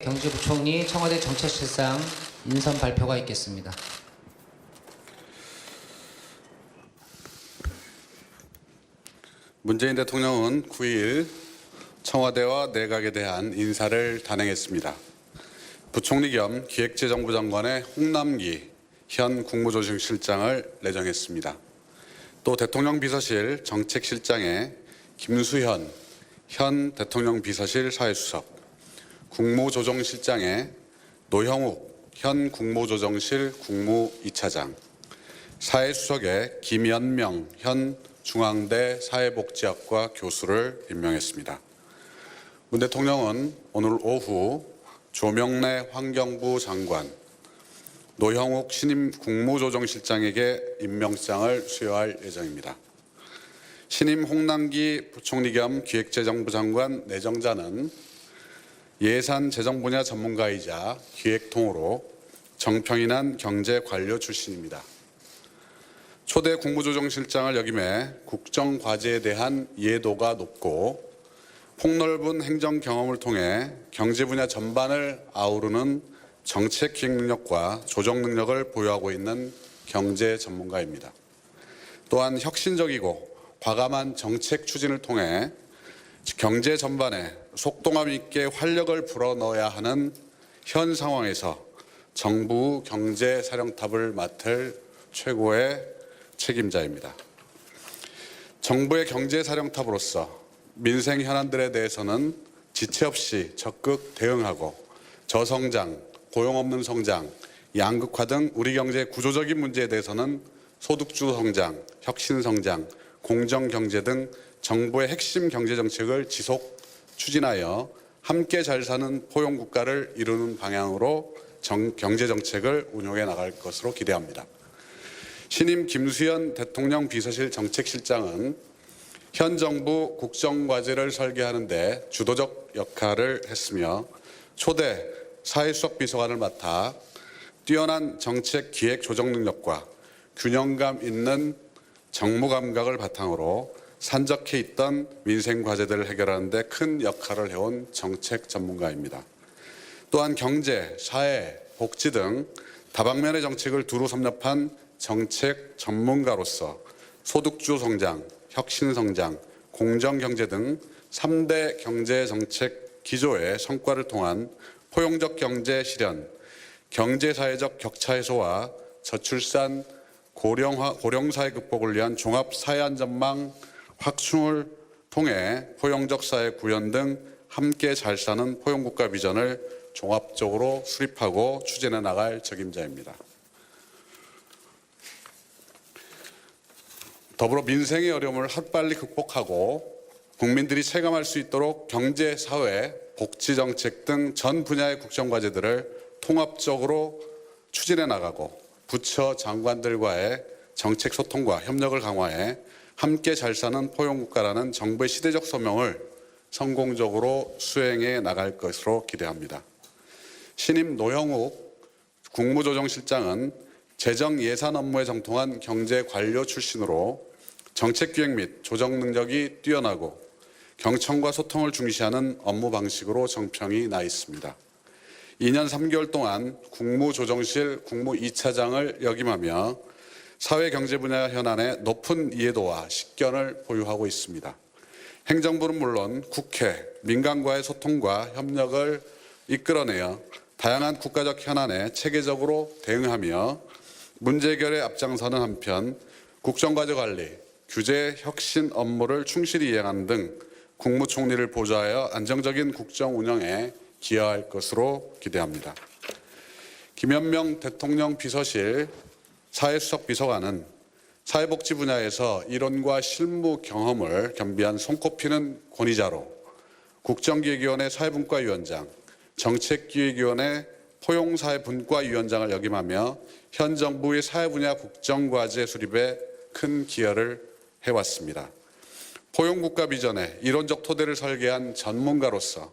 경제부총리 청와대 정책실상 인선 발표가 있겠습니다. 문재인 대통령은 9일 청와대와 내각에 대한 인사를 단행했습니다. 부총리 겸 기획재정부 장관의 홍남기 현 국무조정실장을 내정했습니다. 또 대통령 비서실 정책실장에 김수현 현 대통령 비서실 사회수석, 국무조정실장에 노형욱 현 국무조정실 국무 2차장, 사회수석에 김연명 현 중앙대 사회복지학과 교수를 임명했습니다. 문 대통령은 오늘 오후 조명래 환경부 장관, 노형욱 신임 국무조정실장에게 임명장을 수여할 예정입니다. 신임 홍남기 부총리 겸 기획재정부 장관 내정자는 예산 재정 분야 전문가이자 기획통으로 정평이 난 경제관료 출신입니다. 초대 국무조정실장을 역임해 국정과제에 대한 이해도가 높고 폭넓은 행정 경험을 통해 경제 분야 전반을 아우르는 정책 기획 능력과 조정 능력을 보유하고 있는 경제 전문가입니다. 또한 혁신적이고 과감한 정책 추진을 통해 경제 전반에 속도감 있게 활력을 불어넣어야 하는 현 상황에서 정부 경제사령탑을 맡을 최고의 책임자입니다. 정부의 경제사령탑으로서 민생 현안들에 대해서는 지체 없이 적극 대응하고 저성장, 고용 없는 성장, 양극화 등 우리 경제의 구조적인 문제에 대해서는 소득주 성장, 혁신 성장, 공정 경제 등 정부의 핵심 경제 정책을 지속 추진하여 함께 잘 사는 포용 국가를 이루는 방향으로 경제 정책을 운용해 나갈 것으로 기대합니다. 신임 김수현 대통령 비서실 정책실장은 현 정부 국정과제를 설계하는 데 주도적 역할을 했으며 초대 사회수석 비서관을 맡아 뛰어난 정책 기획 조정 능력과 균형감 있는 정무 감각을 바탕으로 산적해 있던 민생 과제들을 해결하는 데 큰 역할을 해온 정책 전문가입니다. 또한 경제, 사회, 복지 등 다방면의 정책을 두루 섭렵한 정책 전문가로서 소득주 성장, 혁신 성장, 공정 경제 등 3대 경제 정책 기조의 성과를 통한 포용적 경제 실현, 경제 사회적 격차 해소와 저출산 고령사회 극복을 위한 종합 사회 안전망 확충을 통해 포용적 사회 구현 등 함께 잘 사는 포용국가 비전을 종합적으로 수립하고 추진해 나갈 책임자입니다. 더불어 민생의 어려움을 하루빨리 극복하고 국민들이 체감할 수 있도록 경제, 사회, 복지 정책 등 전 분야의 국정과제들을 통합적으로 추진해 나가고 부처 장관들과의 정책 소통과 협력을 강화해 함께 잘 사는 포용국가라는 정부의 시대적 소명을 성공적으로 수행해 나갈 것으로 기대합니다. 신임 노형욱 국무조정실장은 재정 예산 업무에 정통한 경제관료 출신으로 정책기획 및 조정 능력이 뛰어나고 경청과 소통을 중시하는 업무 방식으로 정평이 나 있습니다. 2년 3개월 동안 국무조정실 국무 2차장을 역임하며 사회경제 분야 현안에 높은 이해도와 식견을 보유하고 있습니다. 행정부는 물론 국회, 민간과의 소통과 협력을 이끌어내어 다양한 국가적 현안에 체계적으로 대응하며 문제 해결에 앞장서는 한편 국정과제 관리, 규제 혁신 업무를 충실히 이행하는 등 국무총리를 보좌하여 안정적인 국정 운영에 기여할 것으로 기대합니다. 김연명 대통령 비서실 사회수석 비서관은 사회복지 분야에서 이론과 실무 경험을 겸비한 손꼽히는 권위자로 국정기획위원회 사회분과위원장, 정책기획위원회 포용사회분과위원장을 역임하며 현 정부의 사회 분야 국정과제 수립에 큰 기여를 해왔습니다. 포용국가 비전에 이론적 토대를 설계한 전문가로서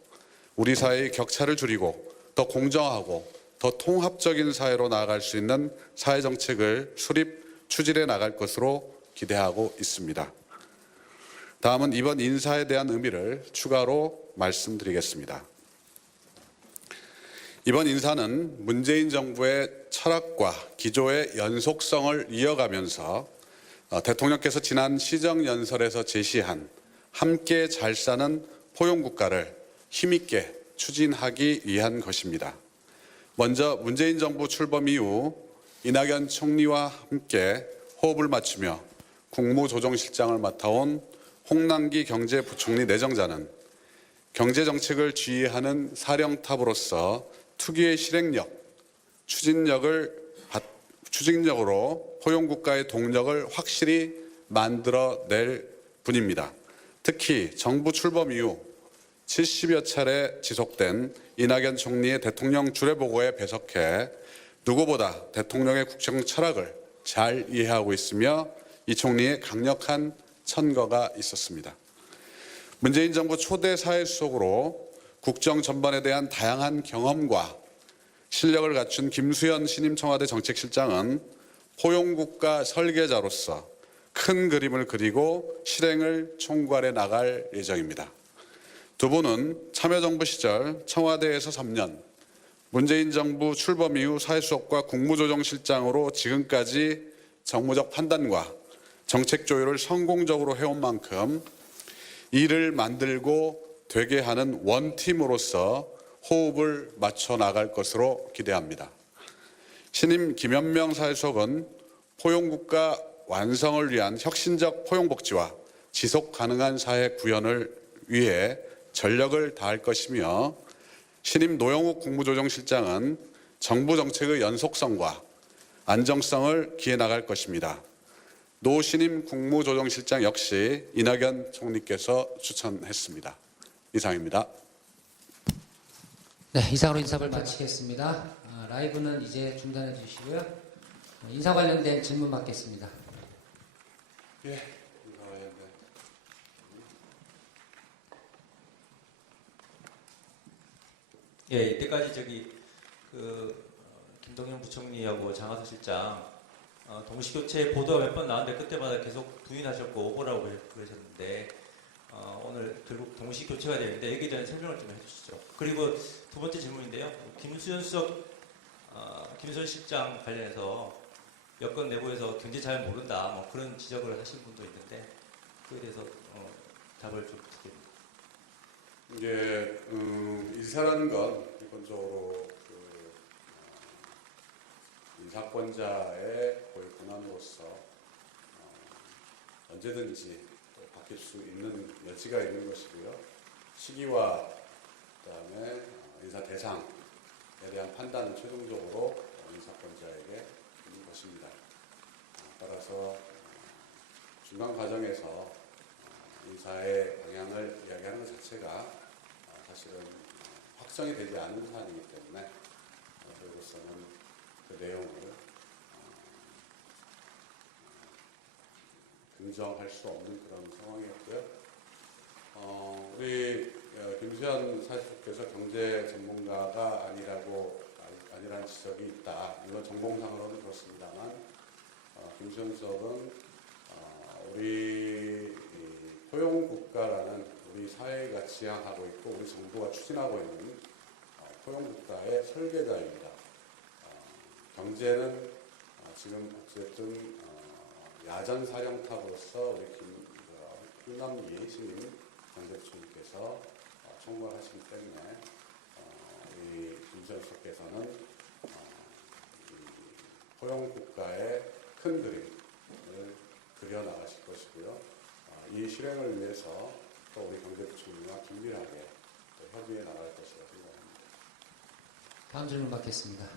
우리 사회의 격차를 줄이고 더 공정하고 더 통합적인 사회로 나아갈 수 있는 사회정책을 수립, 추진해 나갈 것으로 기대하고 있습니다. 다음은 이번 인사에 대한 의미를 추가로 말씀드리겠습니다. 이번 인사는 문재인 정부의 철학과 기조의 연속성을 이어가면서 대통령께서 지난 시정연설에서 제시한 함께 잘 사는 포용국가를 힘있게 추진하기 위한 것입니다. 먼저 문재인 정부 출범 이후 이낙연 총리와 함께 호흡을 맞추며 국무조정실장을 맡아온 홍남기 경제부총리 내정자는 경제정책을 지휘하는 사령탑으로서 특유의 실행력, 추진력으로 포용국가의 동력을 확실히 만들어낼 분입니다. 특히 정부 출범 이후 70여 차례 지속된 이낙연 총리의 대통령 주례보고에 배석해 누구보다 대통령의 국정 철학을 잘 이해하고 있으며 이 총리의 강력한 천거가 있었습니다. 문재인 정부 초대 사회수석으로 국정 전반에 대한 다양한 경험과 실력을 갖춘 김수현 신임 청와대 정책실장은 포용국가 설계자로서 큰 그림을 그리고 실행을 총괄해 나갈 예정입니다. 두 분은 참여정부 시절 청와대에서 3년, 문재인 정부 출범 이후 사회수석과 국무조정실장으로 지금까지 정무적 판단과 정책 조율을 성공적으로 해온 만큼 일을 만들고 되게 하는 원팀으로서 호흡을 맞춰 나갈 것으로 기대합니다. 신임 김현명 사회수석은 포용국가 완성을 위한 혁신적 포용복지와 지속 가능한 사회 구현을 위해 전력을 다할 것이며 신임 노영욱 국무조정실장은 정부 정책의 연속성과 안정성을 기해 나갈 것입니다. 노 신임 국무조정실장 역시 이낙연 총리께서 추천했습니다. 이상입니다. 네, 이상으로 인사를 마치겠습니다. 라이브는 이제 중단해 주시고요. 인사 관련된 질문 받겠습니다. 예, 인사 관련된. 예, 이때까지 김동연 부총리하고 장하수 실장 동시교체 보도가 몇 번 나왔는데 그때마다 계속 부인하셨고 오보라고 그러셨는데 오늘 결국 동시교체가 되는데 여기에 대한 설명을 좀 해주시죠. 그리고 두 번째 질문인데요. 김수현 실장 관련해서 여권 내부에서 경제 잘 모른다 뭐 그런 지적을 하신 분도 있는데 그에 대해서 답을 좀 부탁드립니다. 이제 인사라는 건 기본적으로 인사권자의 고유 권한으로서 언제든지 바뀔 수 있는 여지가 있는 것이고요. 시기와 그다음에 인사 대상에 대한 판단은 최종적으로 인사권자에게 있는 것입니다. 따라서 중간 과정에서 인사의 방향을 이야기하는 것 자체가 사실은 확정이 되지 않은 사안이기 때문에 저희로서는 그 내용을 긍정할 수 없는 그런 상황이었고요. 우리 김수현 사회수석께서 경제 전문가가 아니라는 지적이 있다. 물론 전공상으로는 그렇습니다만 김수현 수석은 우리 포용국가라는 우리 사회가 지향하고 있고 우리 정부가 추진하고 있는 포용국가의 설계자입니다. 경제는 지금 어쨌든 야전사령탑으로서 우리 홍남기 신임 경제부총리께서 총괄하시기 때문에 우리 김수현 수석께서는 포용국가의 큰 그림을 그려나가실 것이고요. 이 실행을 위해서 또 우리 경제부총리와 긴밀하게 또 협의해 나갈 것이라고 생각합니다. 다음 질문 받겠습니다.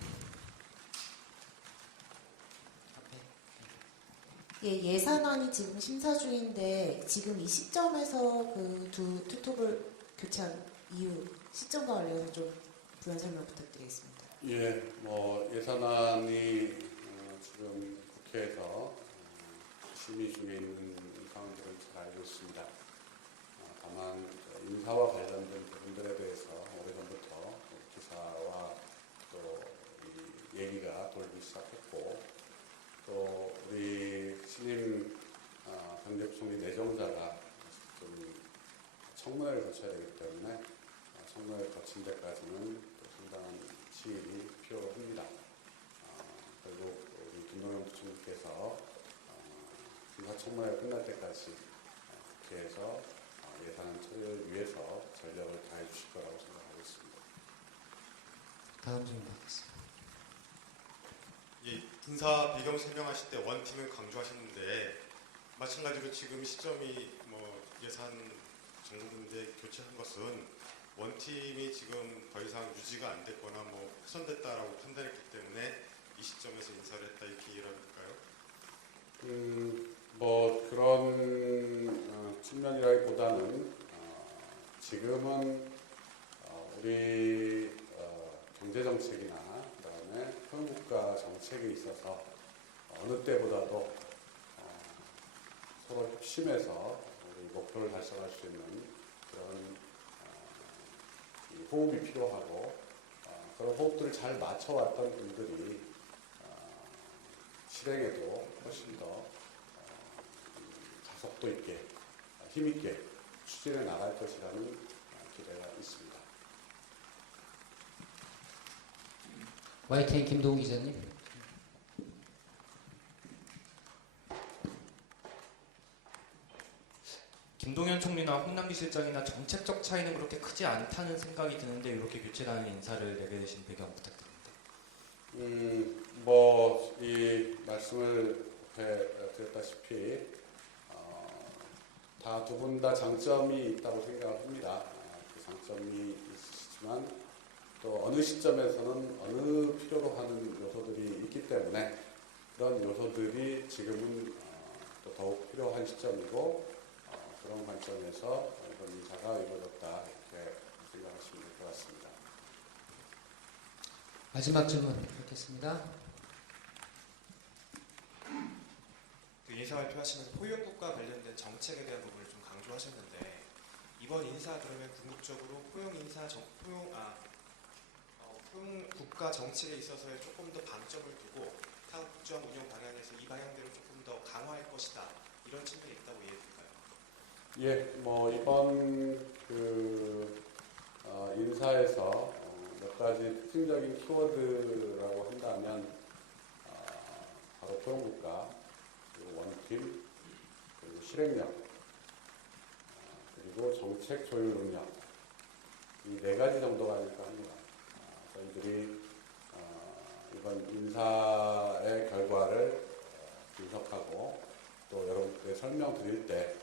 예, 예산안이 지금 심사 중인데 지금 이 시점에서 그 두 투톱을 교체한 이유 시점과 관련해서 좀 부연 설명 부탁드리겠습니다. 예, 예산안이 지금 국회에서 심의 중에 있는 상황들은 잘 알고 있습니다. 다만 인사와 관련된 부분들에 대해서 오래전부터 기사와 또 이 얘기가 돌기 시작했고 또 우리 신임 경제부총리 내정자가 좀 청문회를 거쳐야 되기 때문에 청문회를 거친 데까지는 또 상당한 청문회가 끝날 때까지 국회에서 예산 처리를 위해서 전력을 다해 주실 거라고 생각하고 있습니다. 다음 질문 받겠습니다. 이 인사 배경 설명하실 때 원팀을 강조하셨는데 마찬가지로 지금 시점이 뭐 예산 정부인데 교체한 것은 원팀이 지금 더 이상 유지가 안 됐거나 뭐 훼손됐다라고 판단했기 때문에 이 시점에서 인사를 했다 이렇게 이해를 할까요? 뭐 그런 측면이라기보다는 지금은 우리 경제 정책이나 그다음에 한국가 정책에 있어서 어느 때보다도 서로 협심해서 우리 목표를 달성할 수 있는 그런 이 호흡이 필요하고 그런 호흡들을 잘 맞춰왔던 분들이 실행에도 훨씬 더 가속도 있게 힘 있게 추진해 나갈 것이라는 기대가 있습니다. YTN 김동욱 기자님. 김동연 총리나 홍남기 실장이나 정책적 차이는 그렇게 크지 않다는 생각이 드는데 이렇게 교체라는 인사를 내게 되신 배경 부탁드립니다. 뭐 이 말씀을 드렸다시피 다 두 분 다 장점이 있다고 생각을 합니다. 그 장점이 있으시지만 또 어느 시점에서는 어느 필요로 하는 요소들이 있기 때문에 그런 요소들이 지금은 또 더욱 필요한 시점이고 그런 관점에서 이번 인사가 이루어졌다 이렇게 생각하시면 될 것 같습니다. 마지막 질문 받겠습니다. 그 인사 발표하시면서 포용국가 관련된 정책에 대한 부분을 좀 강조하셨는데 이번 인사 그러면 궁극적으로 포용 국가 정책에 있어서의 조금 더 방점을 두고 한국 국정 운영 방향에서 이 방향대로 조금 더 강화할 것이다 이런 측면이 있다고 이해될까요? 예, 뭐 이번 그 인사에서 몇 가지 특징적인 키워드라고 한다면 바로 포용국가, 그리고 원팀, 그리고 실행력, 그리고 정책 조율 능력 이 네 가지 정도가 아닐까 합니다. 저희들이 이번 인사의 결과를 분석하고 또 여러분께 설명드릴 때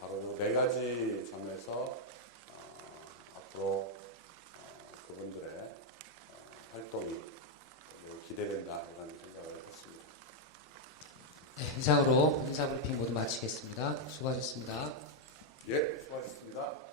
바로 이 네 가지 점에서 앞으로 그분들의 활동이 기대된다 이런 생각을 했습니다. 네, 이상으로 인사 브리핑 모두 마치겠습니다. 수고하셨습니다. 예, 수고하셨습니다.